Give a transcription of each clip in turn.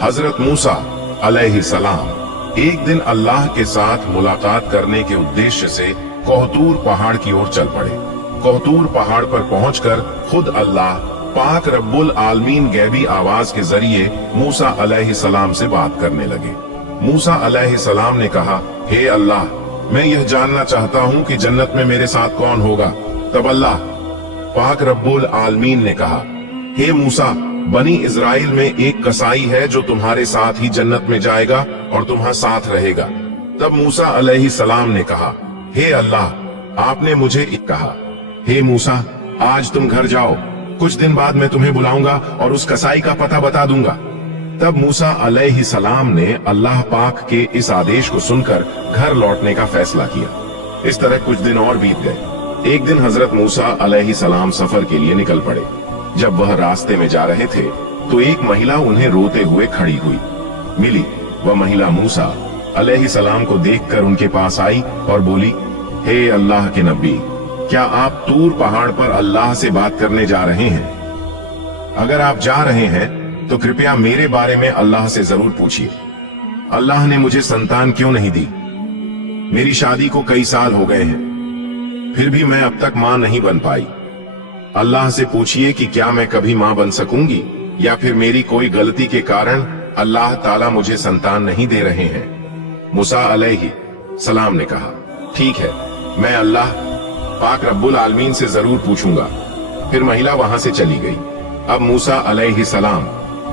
हजरत मूसा अलैहिस्सलाम एक दिन अल्लाह के साथ मुलाकात करने के उद्देश्य से कोहतूर पहाड़ की ओर चल पड़े। कोहतूर पहाड़ पर पहुंचकर खुद अल्लाह पाक रब्बुल आलमीन गैबी आवाज के जरिए मूसा अलैहिस्सलाम से बात करने लगे। मूसा अलैहिस्सलाम ने कहा, हे अल्लाह, मैं यह जानना चाहता हूँ कि जन्नत में मेरे साथ कौन होगा। तब अल्लाह पाक रब्बुल आलमीन ने कहा, हे मूसा, बनी इजराइल में एक कसाई है जो तुम्हारे साथ ही जन्नत में जाएगा और तुम्हारे साथ रहेगा। तब मूसा अलैहिस्सलाम ने कहा, हे अल्लाह, आपने मुझे कहा, हे मूसा, आज तुम घर जाओ, कुछ दिन बाद मैं तुम्हें बुलाऊंगा और उस कसाई का पता बता दूंगा। तब मूसा अलैहिस्सलाम ने अल्लाह पाक के इस आदेश को सुनकर घर लौटने का फैसला किया। इस तरह कुछ दिन और बीत गए। एक दिन हजरत मूसा अलैहिस्सलाम सफर के लिए निकल पड़े। जब वह रास्ते में जा रहे थे तो एक महिला उन्हें रोते हुए खड़ी हुई मिली। वह महिला मूसा अलैहिस्सलाम को देखकर उनके पास आई और बोली, हे अल्लाह के नबी, क्या आप तूर पहाड़ पर अल्लाह से बात करने जा रहे हैं? अगर आप जा रहे हैं तो कृपया मेरे बारे में अल्लाह से जरूर पूछिए। अल्लाह ने मुझे संतान क्यों नहीं दी? मेरी शादी को कई साल हो गए हैं, फिर भी मैं अब तक मां नहीं बन पाई। अल्लाह से पूछिए कि क्या मैं कभी मां बन सकूंगी या फिर मेरी कोई गलती के कारण अल्लाह ताला मुझे संतान नहीं दे रहे हैं। मूसा अलैहिस्सलाम ने कहा, ठीक है, मैं अल्लाह पाक रब्बुल आलमीन से जरूर पूछूंगा। फिर महिला वहां से चली गई। अब मूसा अलैहिस्सलाम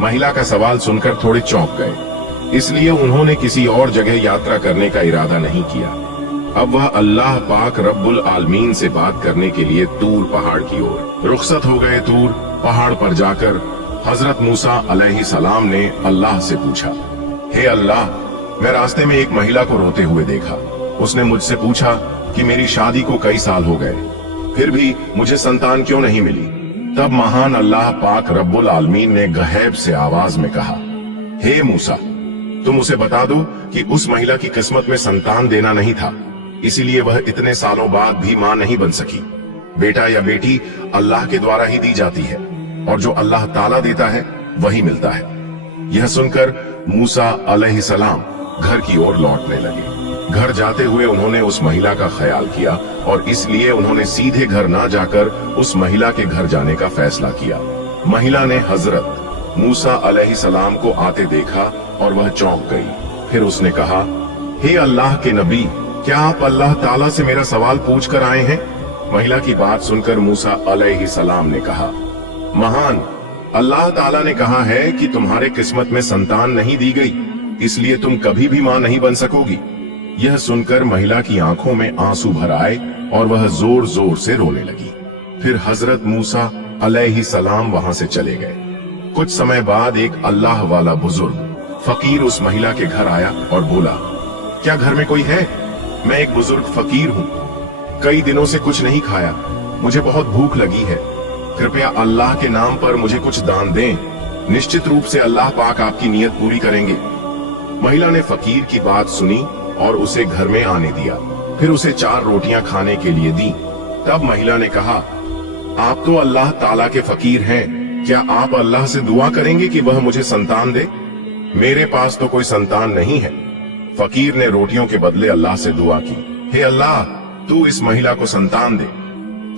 महिला का सवाल सुनकर थोड़े चौंक गए, इसलिए उन्होंने किसी और जगह यात्रा करने का इरादा नहीं किया। अब वह अल्लाह पाक रब्बुल आलमीन से बात करने के लिए तूर पहाड़ की ओर रुखसत हो गए। तूर पहाड़ पर जाकर हजरत मूसा अलैहिस्सलाम ने अल्लाह से पूछा, हे अल्लाह, मैं रास्ते में एक महिला को रोते हुए देखा। उसने मुझसे पूछा कि मेरी शादी को कई साल हो गए, फिर भी मुझे संतान क्यों नहीं मिली। तब महान अल्लाह पाक रब्बुल आलमीन ने गहैब से आवाज में कहा, हे मूसा, तुम उसे बता दो कि उस महिला की किस्मत में संतान देना नहीं था, इसीलिए वह इतने सालों बाद भी मां नहीं बन सकी। बेटा या बेटी अल्लाह के द्वारा ही दी जाती है और जो अल्लाह ताला देता है वही मिलता है। यह सुनकर मूसा अलैहिस्सलाम घर की ओर लौटने लगे। घर जाते हुए उन्होंने उस महिला का ख्याल किया और इसलिए उन्होंने सीधे घर ना जाकर उस महिला के घर जाने का फैसला किया। महिला ने हजरत मूसा अलैहिस्सलाम को आते देखा और वह चौंक गई। फिर उसने कहा, हे अल्लाह के नबी, क्या आप अल्लाह ताला से मेरा सवाल पूछ कर आए हैं? महिला की बात सुनकर मूसा अलैहिस्सलाम ने कहा, महान अल्लाह ताला ने कहा है कि तुम्हारे किस्मत में संतान नहीं दी गई, इसलिए तुम कभी भी मां नहीं बन सकोगी। यह सुनकर महिला की आंखों में आंसू भर आए और वह जोर जोर से रोने लगी। फिर हजरत मूसा अलैहिस्सलाम वहां से चले गए। कुछ समय बाद एक अल्लाह वाला बुजुर्ग फकीर उस महिला के घर आया और बोला, क्या घर में कोई है? मैं एक बुजुर्ग फकीर हूँ, कई दिनों से कुछ नहीं खाया, मुझे बहुत भूख लगी है, कृपया अल्लाह के नाम पर मुझे कुछ दान दें, निश्चित रूप से अल्लाह पाक आपकी नीयत पूरी करेंगे। महिला ने फकीर की बात सुनी और उसे घर में आने दिया। फिर उसे 4 रोटियां खाने के लिए दी। तब महिला ने कहा, आप तो अल्लाह ताला के फकीर हैं, क्या आप अल्लाह से दुआ करेंगे कि वह मुझे संतान दे? मेरे पास तो कोई संतान नहीं है। फकीर ने रोटियों के बदले अल्लाह से दुआ की, हे अल्लाह, तू इस महिला को संतान दे।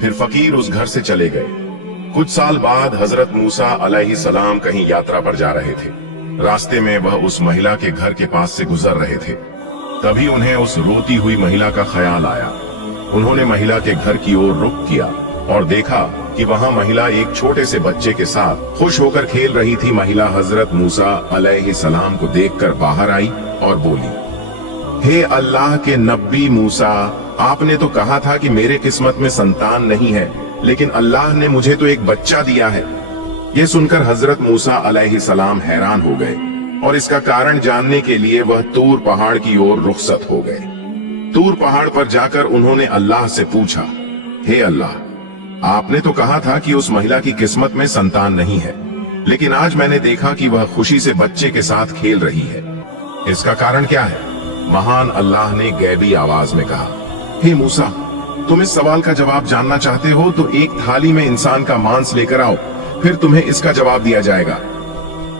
फिर फकीर उस घर से चले गए। कुछ साल बाद हजरत मूसा अलैहिस्सलाम कहीं यात्रा पर जा रहे थे। रास्ते में वह उस महिला के घर के पास से गुजर रहे थे। तभी उन्हें उस रोती हुई महिला का ख्याल आया। उन्होंने महिला के घर की ओर रुख किया और देखा कि वहां महिला एक छोटे से बच्चे के साथ खुश होकर खेल रही थी। महिला हजरत मूसा अलैहिस्सलाम को देखकर बाहर आई और बोली, हे अल्लाह के नबी मूसा, आपने तो कहा था कि मेरे किस्मत में संतान नहीं है, लेकिन अल्लाह ने मुझे तो एक बच्चा दिया है। यह सुनकर हजरत मूसा अलैहिस्सलाम हैरान हो गए और इसका कारण जानने के लिए वह तूर पहाड़ की ओर रुखसत हो गए। तूर पहाड़ पर जाकर उन्होंने अल्लाह से पूछा, हे अल्लाह, आपने तो कहा था कि उस महिला की किस्मत में संतान नहीं है, लेकिन आज मैंने देखा कि वह खुशी से बच्चे के साथ खेल रही है, इसका कारण क्या है? महान अल्लाह ने गैबी आवाज में कहा, हे मूसा, तुम इस सवाल का जवाब जानना चाहते हो तो एक थाली में इंसान का मांस लेकर आओ, फिर तुम्हें इसका जवाब दिया जाएगा।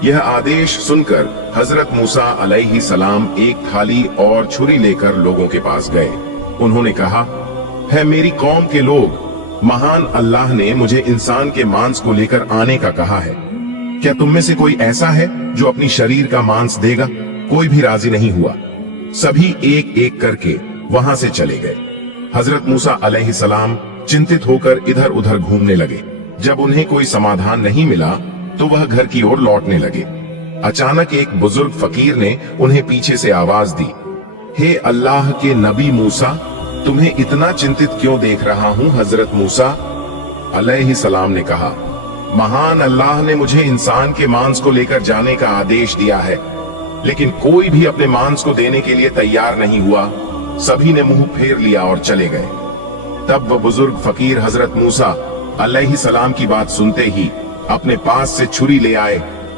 यह आदेश सुनकर हजरत मूसा अलैहि सलाम एक थाली और छुरी लेकर लोगों के पास गए। उन्होंने कहा, है मेरी कौम के लोग, महान अल्लाह ने मुझे इंसान के मांस को लेकर आने का कहा है। क्या तुम में से कोई ऐसा है जो अपनी शरीर का मांस देगा? कोई भी राजी नहीं हुआ। सभी एक एक करके वहां से चले गए। हजरत मूसा अलैहि सलाम चिंतित होकर इधर उधर घूमने लगे। जब उन्हें कोई समाधान नहीं मिला तो वह घर की ओर लौटने लगे। अचानक एक बुजुर्ग फकीर ने उन्हें पीछे से आवाज दी, हे अल्लाह के नबी मूसा, तुम्हें इतना चिंतित क्यों देख रहा हूं? हजरत मूसा अलैहि सलाम ने कहा, महान अल्लाह ने मुझे इंसान के मांस को लेकर जाने का आदेश दिया है, लेकिन कोई भी अपने मांस को देने के लिए तैयार नहीं हुआ। सभी ने मुंह फेर लिया और चले गए। तब वह बुजुर्ग फकीर हजरत मूसा अलैहि सलाम की बात सुनते ही अपने पास से छुरी ले आए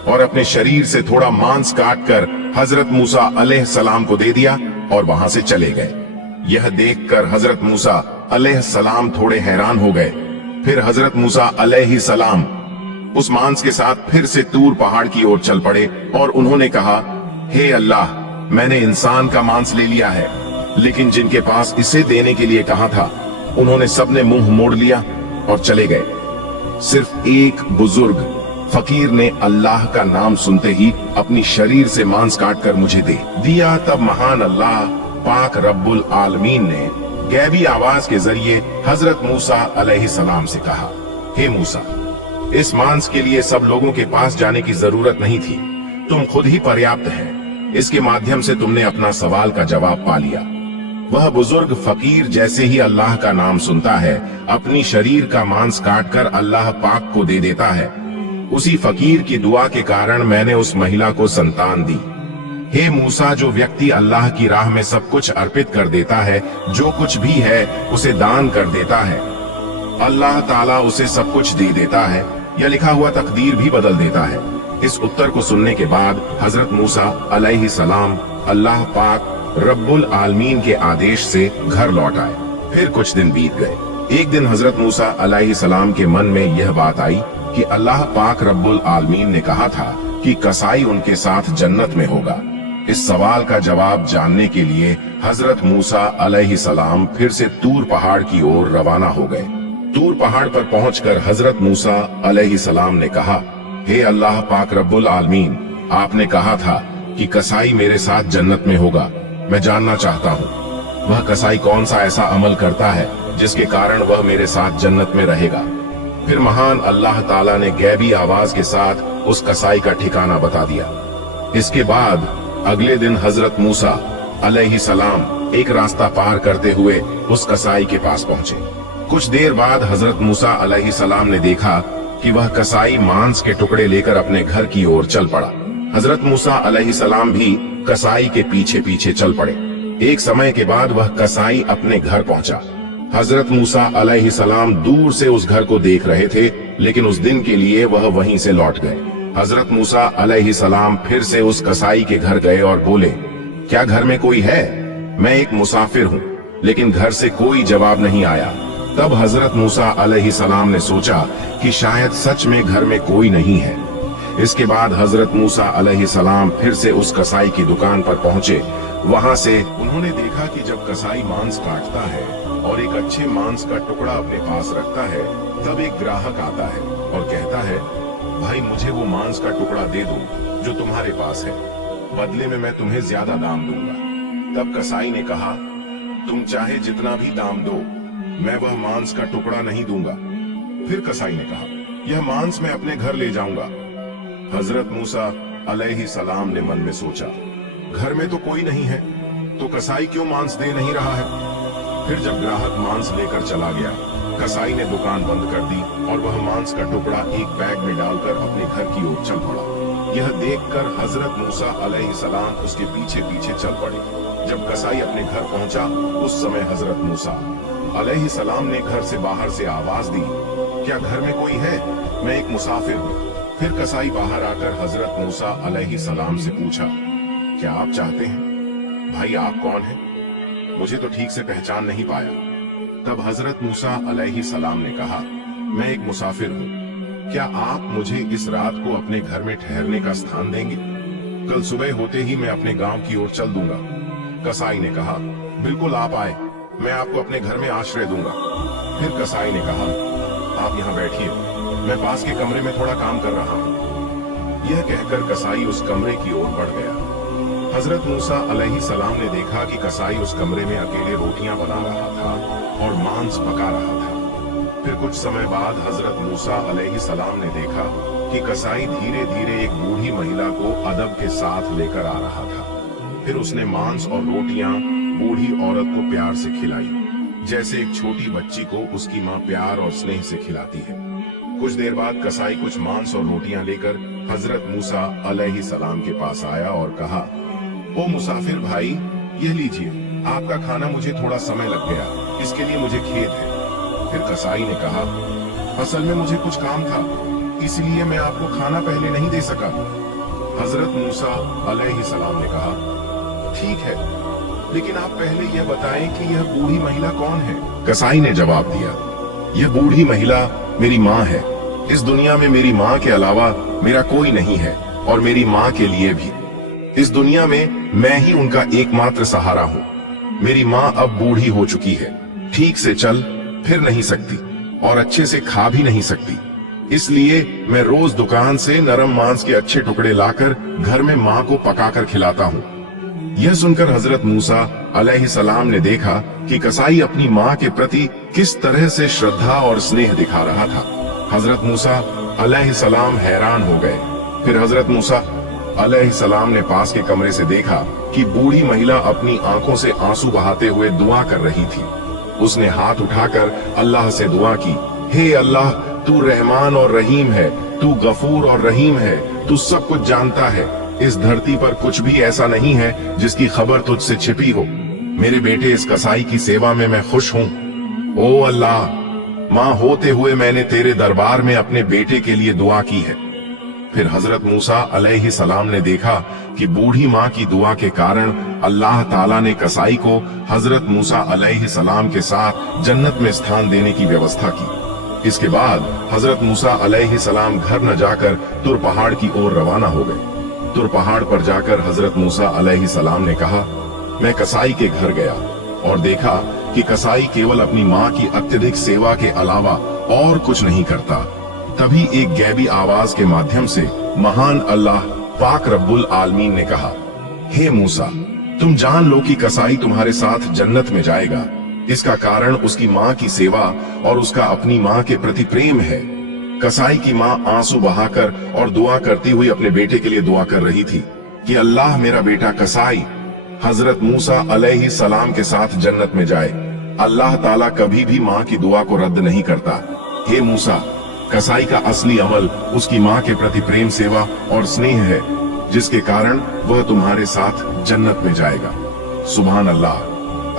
और अपने शरीर से थोड़ा मांस काटकर हजरत मूसा अलैहि सलाम को दे दिया और वहां से चले गए। यह देखकर हजरत मूसा अलैहि सलाम थोड़े हैरान हो गए। फिर हजरत मूसा अलैहि सलाम उस मांस के साथ फिर से तूर पहाड़ की ओर चल पड़े और उन्होंने कहा, हे अल्लाह, मैंने इंसान का मांस ले लिया है, लेकिन जिनके पास इसे देने के लिए कहा था उन्होंने सबने मुंह मोड़ लिया और चले गए। सिर्फ एक बुजुर्ग फकीर ने अल्लाह का नाम सुनते ही अपनी शरीर से मांस काटकर मुझे दे दिया। तब महान अल्लाह पाक रब्बुल आलमीन ने गैबी आवाज के जरिए हजरत मूसा अलैहि सलाम से कहा, हे मूसा, इस मांस के लिए सब लोगों के पास जाने की जरूरत नहीं थी, तुम खुद ही पर्याप्त है। इसके माध्यम से तुमने अपना सवाल का जवाब पा लिया। वह बुजुर्ग फकीर जैसे ही अल्लाह का नाम सुनता है, अपनी शरीर का मांस काटकर अल्लाह पाक को दे देता है। उसी फकीर की दुआ के कारण मैंने उस महिला को संतान दी। हे मूसा, जो व्यक्ति अल्लाह की राह में सब कुछ अर्पित कर देता है, जो कुछ भी है उसे दान कर देता है, अल्लाह ताला उसे सब कुछ दे देता है या लिखा हुआ तकदीर भी बदल देता है। इस उत्तर को सुनने के बाद हजरत मूसा अलैहि सलाम अल्लाह पाक रब्बुल आलमीन के आदेश से घर लौट आए। फिर कुछ दिन बीत गए। एक दिन हजरत मूसा अलैहि सलाम के मन में यह बात आई कि अल्लाह पाक रब्बुल आलमीन ने कहा था कि कसाई उनके साथ जन्नत में होगा। इस सवाल का जवाब जानने के लिए हजरत मूसा अलैहि सलाम फिर से तूर पहाड़ की ओर रवाना हो गए। तूर पहाड़ पर पहुंचकर हजरत मूसा अलैहि सलाम ने कहा, हे अल्लाह पाक रब्बुल आलमीन, आपने कहा था कि कसाई मेरे साथ जन्नत में होगा। मैं जानना चाहता हूँ वह कसाई कौन सा ऐसा अमल करता है जिसके कारण वह मेरे साथ जन्नत में रहेगा। फिर महान अल्लाह ताला ने गैबी आवाज के साथ उस कसाई का ठिकाना बता दिया। इसके बाद अगले दिन हजरत मूसा अलैहि सलाम एक रास्ता पार करते हुए उस कसाई के पास पहुंचे। कुछ देर बाद हजरत मूसा अलैहि सलाम ने देखा कि वह कसाई मांस के टुकड़े लेकर अपने घर की ओर चल पड़ा। हजरत मूसा अलैहि सलाम भी कसाई के पीछे पीछे चल पड़े। एक समय के बाद वह कसाई अपने घर पहुंचा। हजरत मूसा अलैहि सलाम दूर से उस घर को देख रहे थे, लेकिन उस दिन के लिए वह वहीं से लौट गए। हजरत मूसा अलैहि सलाम फिर से उस कसाई के घर गए और बोले, क्या घर में कोई है? मैं एक मुसाफिर हूँ। लेकिन घर से कोई जवाब नहीं आया। तब हजरत मूसा अलैहि सलाम ने सोचा कि शायद सच में घर में कोई नहीं है। इसके बाद हजरत मूसा अलैहि सलाम फिर से उस कसाई की दुकान पर पहुंचे। वहां से उन्होंने देखा कि जब कसाई मांस काटता है और एक अच्छे मांस का टुकड़ा अपने पास रखता है, तब एक ग्राहक आता है और कहता है, भाई मुझे वो मांस का टुकड़ा दे दो जो तुम्हारे पास है, बदले में मैं तुम्हें ज्यादा दाम दूंगा। तब कसाई ने कहा, तुम चाहे जितना भी दाम दो, मैं वह मांस का टुकड़ा नहीं दूंगा। फिर कसाई ने कहा, यह मांस मैं अपने घर ले जाऊंगा। हजरत मूसा अलैहि सलाम ने मन में सोचा, घर में तो कोई नहीं है, तो कसाई क्यों मांस दे नहीं रहा है। फिर जब ग्राहक मांस लेकर चला गया, कसाई ने दुकान बंद कर दी और वह मांस का टुकड़ा एक बैग में डालकर अपने घर की ओर चल पड़ा। यह देखकर हजरत मूसा अलैहि सलाम उसके पीछे पीछे चल पड़े। जब कसाई अपने घर पहुंचा, उस समय हजरत मूसा अलैहि सलाम ने घर से बाहर से आवाज दी, क्या घर में कोई है? मैं एक मुसाफिर हूँ। फिर कसाई बाहर आकर हजरत मूसा अलैहि सलाम से पूछा, क्या आप चाहते हैं? भाई आप कौन हैं? मुझे तो ठीक से पहचान नहीं पाया। तब हजरत मूसा अलैहि सलाम ने कहा, मैं एक मुसाफिर हूँ। क्या आप मुझे इस रात को अपने घर में ठहरने का स्थान देंगे? कल सुबह होते ही मैं अपने गांव की ओर चल दूंगा। कसाई ने कहा, बिल्कुल आप आए, मैं आपको अपने घर में आश्रय दूंगा। फिर कसाई ने कहा, आप यहाँ बैठिए, मैं पास के कमरे में थोड़ा काम कर रहा हूँ। यह कहकर कसाई उस कमरे की ओर बढ़ गया। हजरत मूसा अलैहिस्सलाम ने देखा कि कसाई उस कमरे में अकेले रोटियां बना रहा था और मांस पका रहा था। फिर कुछ समय बाद हजरत मूसा अलैहिस्सलाम ने देखा कि कसाई धीरे धीरे एक बूढ़ी महिला को अदब के साथ लेकर आ रहा था। फिर उसने मांस और रोटियां बूढ़ी औरत को प्यार से खिलाई, जैसे एक छोटी बच्ची को उसकी माँ प्यार और स्नेह से खिलाती है। कुछ देर बाद कसाई कुछ मांस और रोटियां लेकर हजरत मूसा अलैहिस्सलाम के पास आया और कहा, ओ मुसाफिर भाई, यह लीजिए, आपका खाना मुझे थोड़ा समय लग गया, इसके लिए मुझे खेद है। फिर कसाई ने कहा, असल में मुझे कुछ काम था, इसलिए मैं आपको खाना पहले नहीं दे सका। हजरत मूसा अलैहिस्सलाम ने कहा, ठीक है, लेकिन आप पहले यह बताएं कि यह बूढ़ी महिला कौन है? कसाई ने जवाब दिया, यह बूढ़ी महिला मेरी माँ है। इस दुनिया में मेरी माँ के अलावा मेरा कोई नहीं है, और मेरी माँ के लिए भी। इस दुनिया में मैं ही उनका एकमात्र सहारा हूँ। मेरी माँ अब बूढ़ी हो चुकी है, ठीक से चल फिर नहीं सकती और अच्छे से खा भी नहीं सकती। इसलिए मैं रोज दुकान से नरम मांस के अच्छे टुकड़े लाकर घर में माँ को पकाकर खिलाता हूँ। यह सुनकर हजरत मूसा अलैहिस्सलाम ने देखा कि कसाई अपनी माँ के प्रति किस तरह से श्रद्धा और स्नेह दिखा रहा था। हजरत मूसा अलैहिस्सलाम हैरान हो गए। फिर हजरत मूसा अलैहिस्सलाम ने पास के कमरे से देखा कि बूढ़ी महिला अपनी आंखों से आंसू बहाते हुए दुआ कर रही थी। उसने हाथ उठाकर अल्लाह से दुआ की, हे अल्लाह, तू रहमान और रहीम है, तू गफूर और रहीम है, तू सब कुछ जानता है। इस धरती पर कुछ भी ऐसा नहीं है जिसकी खबर तुझसे छिपी हो। मेरे बेटे इस कसाई की सेवा में मैं खुश हूँ। ओ अल्लाह, माँ होते हुए मैंने तेरे दरबार में अपने बेटे के लिए दुआ की है। फिर हजरत मूसा अलैहिस्सलाम ने देखा कि बूढ़ी माँ की दुआ के कारण अल्लाह ताला ने कसाई को हजरत मूसा अलैहिस्सलाम के साथ जन्नत में स्थान देने की व्यवस्था की। इसके बाद हजरत मूसा अलैहिस्सलाम घर न जाकर तुर पहाड़ की ओर रवाना हो गए। तुर पहाड़ पर जाकर हजरत मूसा अलैहिस्सलाम ने कहा, मैं कसाई के घर गया और देखा कि कसाई केवल अपनी माँ की अत्यधिक सेवा के अलावा और कुछ नहीं करता। तभी एक गैबी आवाज के माध्यम से महान अल्लाह पाक रब्बुल आलमीन ने कहा, हे मूसा, तुम जान लो कि कसाई तुम्हारे साथ जन्नत में जाएगा। इसका कारण उसकी माँ की सेवा और उसका अपनी माँ के प्रति प्रेम है। कसाई की माँ आंसू बहाकर और दुआ करती हुई अपने बेटे के लिए दुआ कर रही थी कि अल्लाह मेरा बेटा कसाई हजरत मूसा अलैहिस्सलाम के साथ जन्नत में जाए। अल्लाह ताला कभी भी माँ की दुआ को रद्द नहीं करता। हे मूसा, कसाई का असली अमल उसकी माँ के प्रति प्रेम, सेवा और स्नेह है, जिसके कारण वह तुम्हारे साथ जन्नत में जाएगा। सुभान अल्लाह।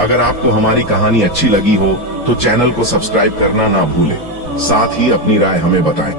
अगर आपको हमारी कहानी अच्छी लगी हो तो चैनल को सब्सक्राइब करना ना भूलें। साथ ही अपनी राय हमें बताएं।